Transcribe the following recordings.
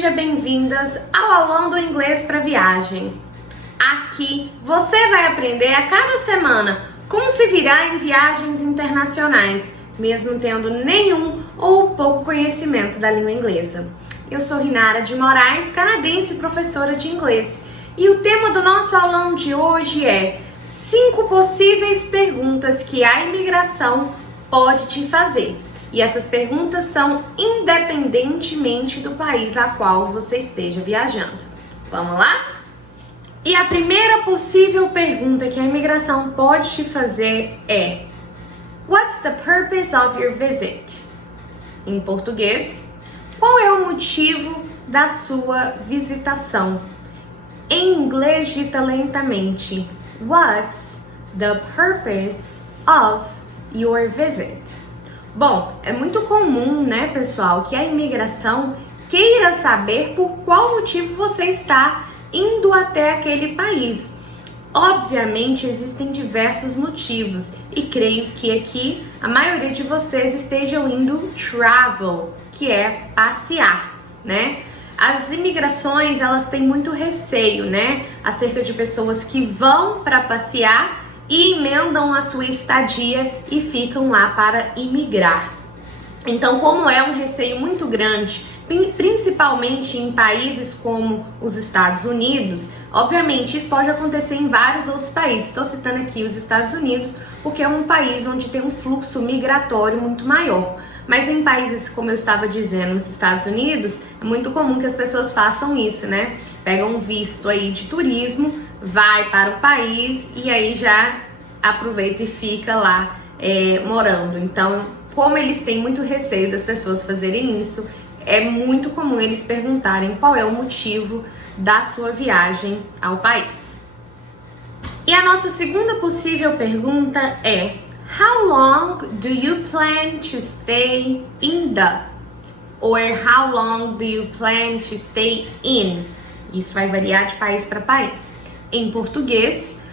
Sejam bem-vindas ao Aulão do Inglês para Viagem. Aqui você vai aprender a cada semana como se virar em viagens internacionais, mesmo tendo nenhum ou pouco conhecimento da língua inglesa. Eu sou Rinara de Moraes, canadense e professora de inglês. E o tema do nosso aulão de hoje é 5 possíveis perguntas que a imigração pode te fazer. E essas perguntas são independentemente do país a qual você esteja viajando. Vamos lá? E a primeira possível pergunta que a imigração pode te fazer é: What's the purpose of your visit? Em português, qual é o motivo da sua visitação? Em inglês, dita lentamente: What's the purpose of your visit? Bom, é muito comum, né, pessoal, que a imigração queira saber por qual motivo você está indo até aquele país. Obviamente, existem diversos motivos e creio que aqui a maioria de vocês estejam indo travel, que é passear, né? As imigrações, elas têm muito receio, né, acerca de pessoas que vão para passear e emendam a sua estadia e ficam lá para imigrar. Então, como é um receio muito grande, principalmente em países como os Estados Unidos, obviamente isso pode acontecer em vários outros países. Estou citando aqui os Estados Unidos porque é um país onde tem um fluxo migratório muito maior. Mas em países, como eu estava dizendo, nos Estados Unidos, é muito comum que as pessoas façam isso, né? Pegam um visto aí de turismo, vai para o país e aí já aproveita e fica lá morando. Então, como eles têm muito receio das pessoas fazerem isso, é muito comum eles perguntarem qual é o motivo da sua viagem ao país. E a nossa segunda possível pergunta é: How long do you plan to stay in the? Or how long do you plan to stay in? Isso vai variar de país para país. Em português,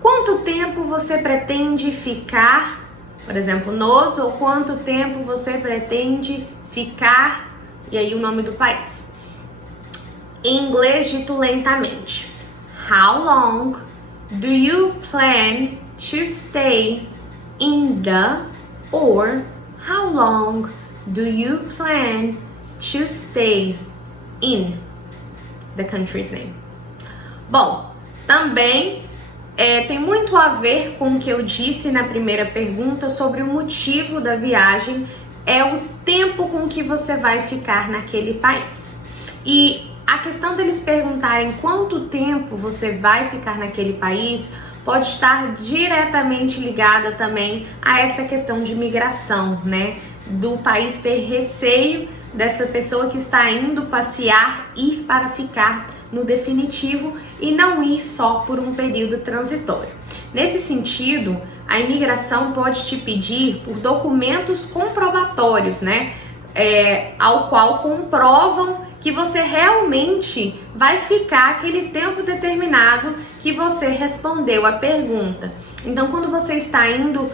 quanto tempo você pretende ficar, por exemplo, nos, ou quanto tempo você pretende ficar, e aí o nome do país. Em inglês, dito lentamente: How long do you plan to stay in the, or how long do you plan to stay in the country's name? Bom, também tem muito a ver com o que eu disse na primeira pergunta sobre o motivo da viagem, é o tempo com que você vai ficar naquele país. E a questão deles perguntarem quanto tempo você vai ficar naquele país pode estar diretamente ligada também a essa questão de migração, né? Do país ter receio dessa pessoa que está indo passear, ir para ficar no definitivo e não ir só por um período transitório. Nesse sentido, a imigração pode te pedir por documentos comprobatórios, né? Ao qual comprovam que você realmente vai ficar aquele tempo determinado que você respondeu a pergunta. Então, quando você está indo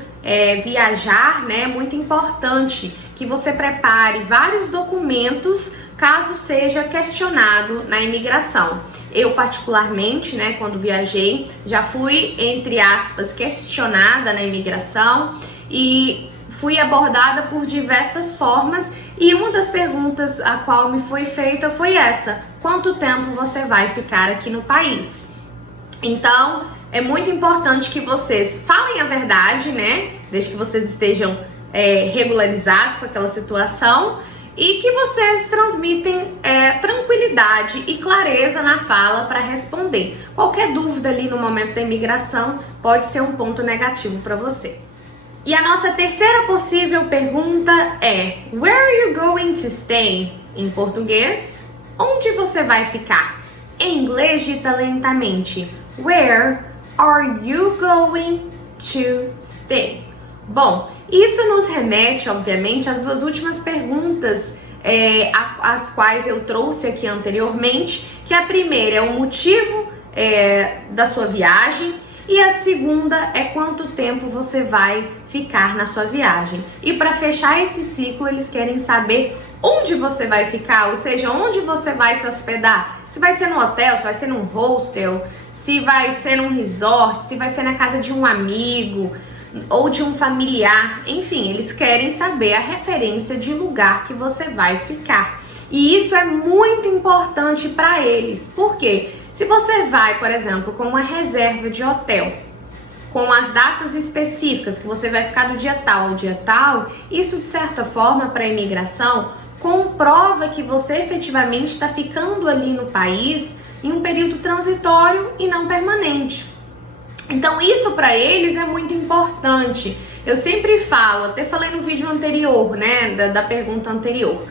viajar, né, é muito importante que você prepare vários documentos caso seja questionado na imigração. Eu, particularmente, né, quando viajei, já fui, entre aspas, questionada na imigração e fui abordada por diversas formas, e uma das perguntas a qual me foi feita foi essa: quanto tempo você vai ficar aqui no país? Então, é muito importante que vocês falem a verdade, né? Desde que vocês estejam regularizados com aquela situação, e que vocês transmitem tranquilidade e clareza na fala para responder. Qualquer dúvida ali no momento da imigração pode ser um ponto negativo para você. E a nossa terceira possível pergunta é: Where are you going to stay? Em português, onde você vai ficar? Em inglês, dita lentamente: Where are you going to stay? Bom, isso nos remete, obviamente, às duas últimas perguntas as quais eu trouxe aqui anteriormente, que a primeira é o motivo da sua viagem e a segunda é quanto tempo você vai ficar na sua viagem. E para fechar esse ciclo, eles querem saber onde você vai ficar, ou seja, onde você vai se hospedar. Se vai ser no hotel, se vai ser num hostel, se vai ser num resort, se vai ser na casa de um amigo ou de um familiar. Enfim, eles querem saber a referência de lugar que você vai ficar. E isso é muito importante para eles. Por quê? Se você vai, por exemplo, com uma reserva de hotel, com as datas específicas, que você vai ficar do dia tal ao dia tal, isso de certa forma para a imigração comprova que você efetivamente está ficando ali no país em um período transitório e não permanente. Então isso para eles é muito importante. Eu sempre falo, até falei no vídeo anterior, né, da pergunta anterior,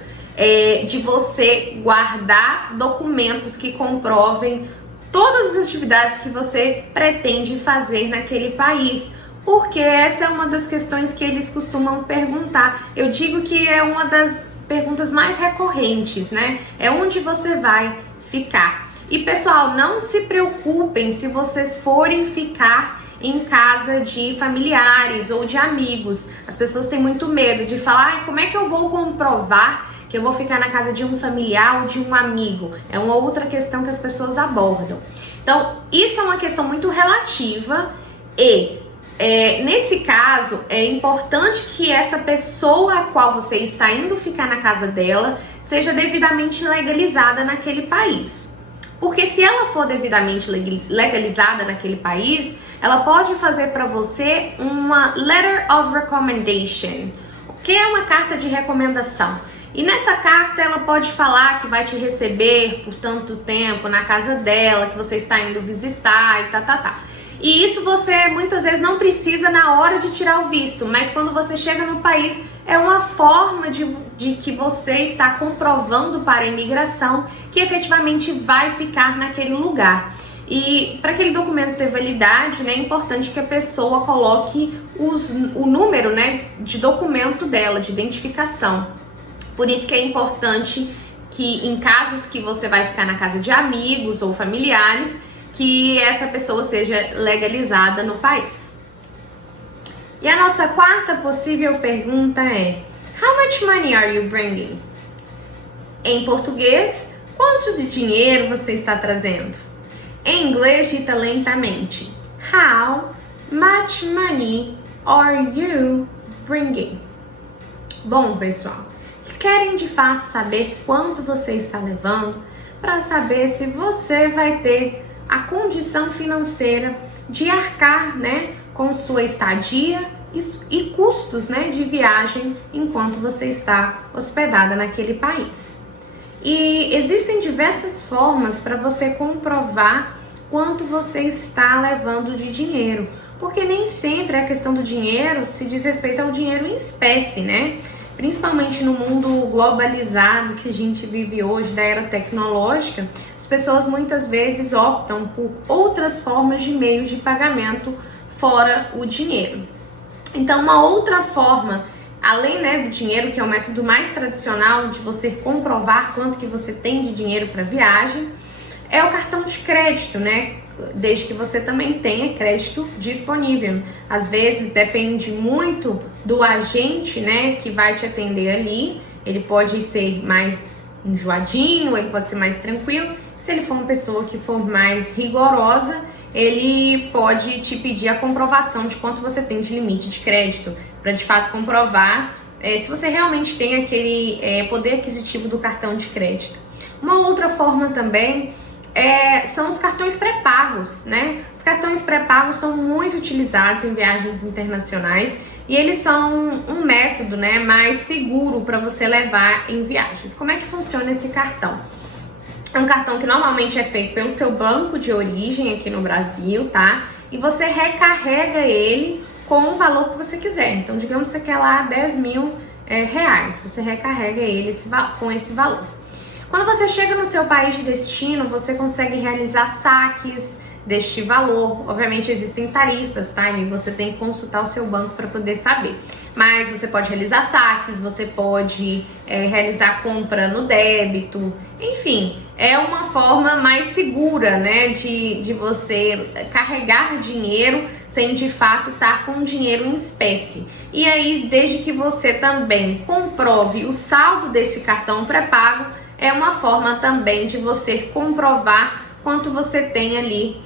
de você guardar documentos que comprovem todas as atividades que você pretende fazer naquele país, porque essa é uma das questões que eles costumam perguntar. Eu digo que é uma das perguntas mais recorrentes, né? É onde você vai ficar. E pessoal, não se preocupem se vocês forem ficar em casa de familiares ou de amigos. As pessoas têm muito medo de falar, como é que eu vou comprovar que eu vou ficar na casa de um familiar ou de um amigo? É uma outra questão que as pessoas abordam. Então, isso é uma questão muito relativa e, nesse caso, é importante que essa pessoa a qual você está indo ficar na casa dela seja devidamente legalizada naquele país. Porque se ela for devidamente legalizada naquele país, ela pode fazer para você uma Letter of Recommendation, que é uma carta de recomendação. E nessa carta ela pode falar que vai te receber por tanto tempo na casa dela, que você está indo visitar e tá. E isso você muitas vezes não precisa na hora de tirar o visto, mas quando você chega no país é uma forma de que você está comprovando para a imigração que efetivamente vai ficar naquele lugar. E para aquele documento ter validade, né, é importante que a pessoa coloque o número, né, de documento dela, de identificação. Por isso que é importante que em casos que você vai ficar na casa de amigos ou familiares, que essa pessoa seja legalizada no país. E a nossa quarta possível pergunta é: How much money are you bringing? Em português, quanto de dinheiro você está trazendo? Em inglês, dita lentamente: How much money are you bringing? Bom, pessoal, eles querem de fato saber quanto você está levando para saber se você vai ter a condição financeira de arcar, né, com sua estadia e custos, né, de viagem enquanto você está hospedada naquele país. E existem diversas formas para você comprovar quanto você está levando de dinheiro, porque nem sempre a questão do dinheiro se diz respeito ao dinheiro em espécie, né? Principalmente no mundo globalizado que a gente vive hoje, da era tecnológica, as pessoas muitas vezes optam por outras formas de meios de pagamento fora o dinheiro. Então, uma outra forma, além, né, do dinheiro, que é o método mais tradicional de você comprovar quanto que você tem de dinheiro para viagem, é o cartão de crédito, né? Desde que você também tenha crédito disponível. Às vezes depende muito do agente, né, que vai te atender ali. Ele pode ser mais enjoadinho, ele pode ser mais tranquilo. Se ele for uma pessoa que for mais rigorosa, ele pode te pedir a comprovação de quanto você tem de limite de crédito, para de fato comprovar se você realmente tem aquele poder aquisitivo do cartão de crédito. Uma outra forma também são os cartões pré-pagos, né? Os cartões pré-pagos são muito utilizados em viagens internacionais e eles são um método, né, mais seguro para você levar em viagens. Como é que funciona esse cartão? É um cartão que normalmente é feito pelo seu banco de origem aqui no Brasil, tá? E você recarrega ele com o valor que você quiser. Então, digamos que você quer lá 10 mil reais, você recarrega ele com esse valor. Quando você chega no seu país de destino, você consegue realizar saques deste valor. Obviamente existem tarifas, tá? E você tem que consultar o seu banco para poder saber. Mas você pode realizar saques, você pode realizar compra no débito. Enfim, é uma forma mais segura, né, de você carregar dinheiro sem de fato estar com dinheiro em espécie. E aí, desde que você também comprove o saldo desse cartão pré-pago, é uma forma também de você comprovar quanto você tem ali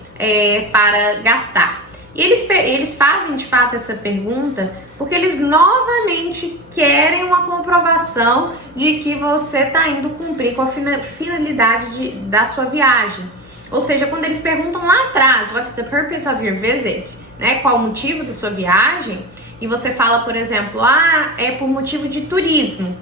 para gastar. E eles fazem de fato essa pergunta porque eles novamente querem uma comprovação de que você está indo cumprir com a finalidade da sua viagem. Ou seja, quando eles perguntam lá atrás, what's the purpose of your visit? Né? Qual o motivo da sua viagem? E você fala, por exemplo, é por motivo de turismo.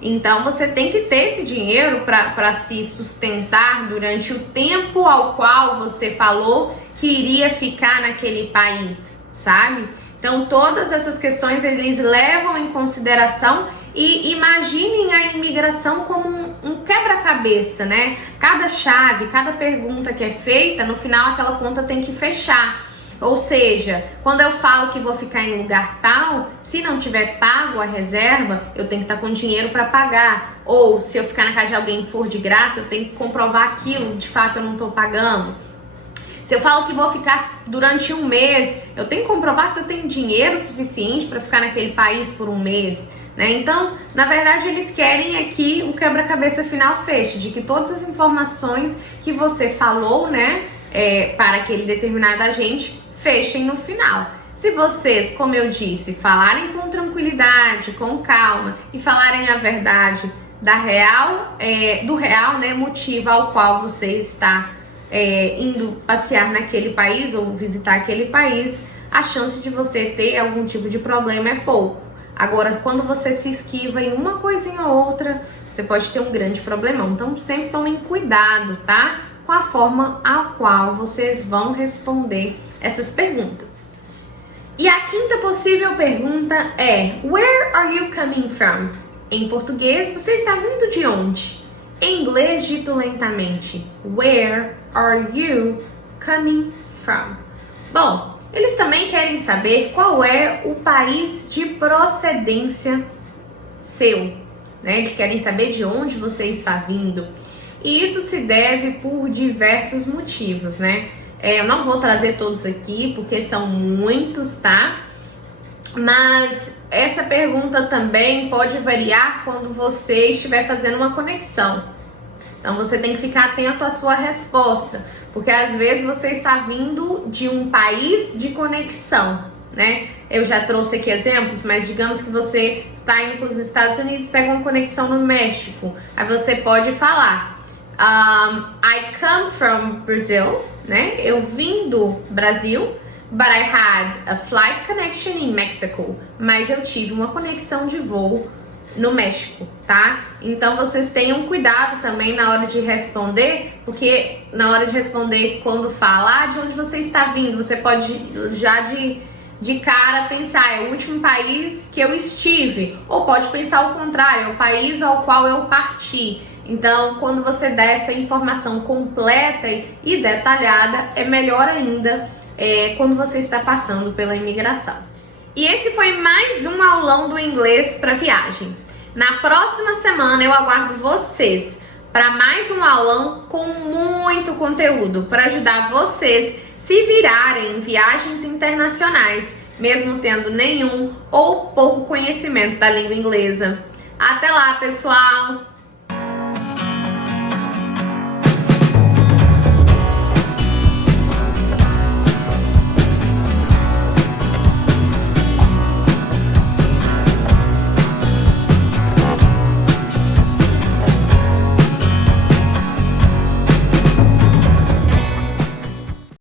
Então, você tem que ter esse dinheiro para se sustentar durante o tempo ao qual você falou que iria ficar naquele país, sabe? Então, todas essas questões eles levam em consideração e imaginem a imigração como um quebra-cabeça, né? Cada chave, cada pergunta que é feita, no final aquela conta tem que fechar. Ou seja, quando eu falo que vou ficar em lugar tal, se não tiver pago a reserva, eu tenho que estar com dinheiro para pagar. Ou se eu ficar na casa de alguém e for de graça, eu tenho que comprovar aquilo, de fato eu não estou pagando. Se eu falo que vou ficar durante um mês, eu tenho que comprovar que eu tenho dinheiro suficiente para ficar naquele país por um mês, né? Então, na verdade, eles querem aqui o quebra-cabeça final feche, de que todas as informações que você falou, né, para aquele determinado agente, fechem no final. Se vocês, como eu disse, falarem com tranquilidade, com calma e falarem a verdade do real, né, motivo ao qual você está indo passear naquele país ou visitar aquele país, a chance de você ter algum tipo de problema é pouco. Agora, quando você se esquiva em uma coisinha ou outra, você pode ter um grande problemão. Então, sempre tomem cuidado, tá? Com a forma a qual vocês vão responder essas perguntas. E a quinta possível pergunta é: Where are you coming from? Em português, você está vindo de onde? Em inglês, dito lentamente: Where are you coming from? Bom, eles também querem saber qual é o país de procedência seu, né? Eles querem saber de onde você está vindo. E isso se deve por diversos motivos, né? Eu não vou trazer todos aqui, porque são muitos, tá? Mas essa pergunta também pode variar quando você estiver fazendo uma conexão. Então, você tem que ficar atento à sua resposta, porque às vezes você está vindo de um país de conexão, né? Eu já trouxe aqui exemplos, mas digamos que você está indo para os Estados Unidos, pega uma conexão no México. Aí você pode falar: I come from Brazil, né? Eu vim do Brasil, but I had a flight connection in Mexico. Mas eu tive uma conexão de voo no México, tá? Então vocês tenham cuidado também na hora de responder, porque na hora de responder, quando falar de onde você está vindo, você pode já de cara pensar, é o último país que eu estive, ou pode pensar o contrário, é o país ao qual eu parti. Então, quando você der essa informação completa e detalhada, é melhor ainda quando você está passando pela imigração. E esse foi mais um aulão do inglês para viagem. Na próxima semana eu aguardo vocês para mais um aulão com muito conteúdo para ajudar vocês se virarem em viagens internacionais, mesmo tendo nenhum ou pouco conhecimento da língua inglesa. Até lá, pessoal!